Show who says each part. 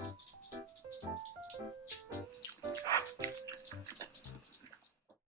Speaker 1: Thank you.